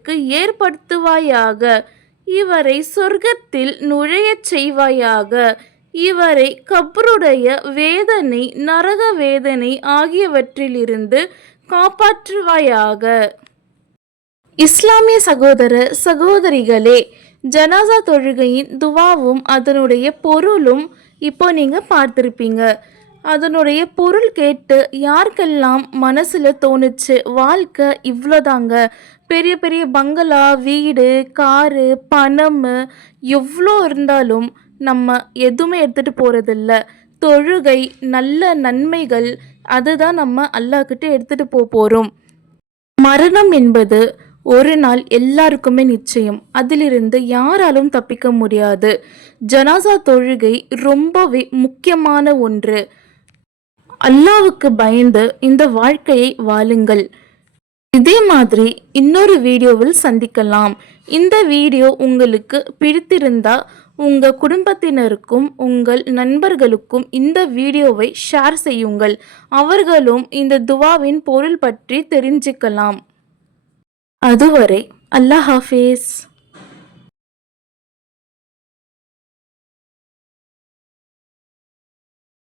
இவருக்கு ஏற்படுத்துவாயாக. இவரை சொர்க்கத்தில் நுழையச் செய்வாயாக. இவரை கப்ருடைய வேதனை, நரக வேதனை ஆகியவற்றிலிருந்து காப்பாற்றுவாயாக. இஸ்லாமிய சகோதர சகோதரிகளே, ஜனாசா தொழுகையின் துவாவும் அதனுடைய பொருளும் இப்போ நீங்கள் பார்த்துருப்பீங்க. அதனுடைய பொருள் கேட்டு யாருக்கெல்லாம் மனசில் தோணுச்சு, வாழ்க்கை இவ்வளோதாங்க, பெரிய பெரிய பங்களா, வீடு, காரு, பணம் எவ்வளோ இருந்தாலும் நம்ம எதுவுமே எடுத்துகிட்டு போகிறதில்ல. தொழுகை, நல்ல நன்மைகள், அதுதான் நம்ம அல்லாஹ்கிட்ட எடுத்துகிட்டு போகிறோம். மரணம் என்பது ஒரு நாள் எல்லாருக்குமே நிச்சயம். அதிலிருந்து யாராலும் தப்பிக்க முடியாது. ஜனாசா தொழுகை ரொம்பவே முக்கியமான ஒன்று. அல்லாஹ்வுக்கு பயந்து இந்த வாழ்க்கையை வாழுங்கள். இதே மாதிரி இன்னொரு வீடியோவில் சந்திக்கலாம். இந்த வீடியோ உங்களுக்கு பிடித்திருந்தா உங்கள் குடும்பத்தினருக்கும் உங்கள் நண்பர்களுக்கும் இந்த வீடியோவை ஷேர் செய்யுங்கள். அவர்களும் இந்த துவாவின் பொருள் பற்றி தெரிஞ்சுக்கலாம். அதுவரை அல்லாஹ் ஹாஃபிஸ்.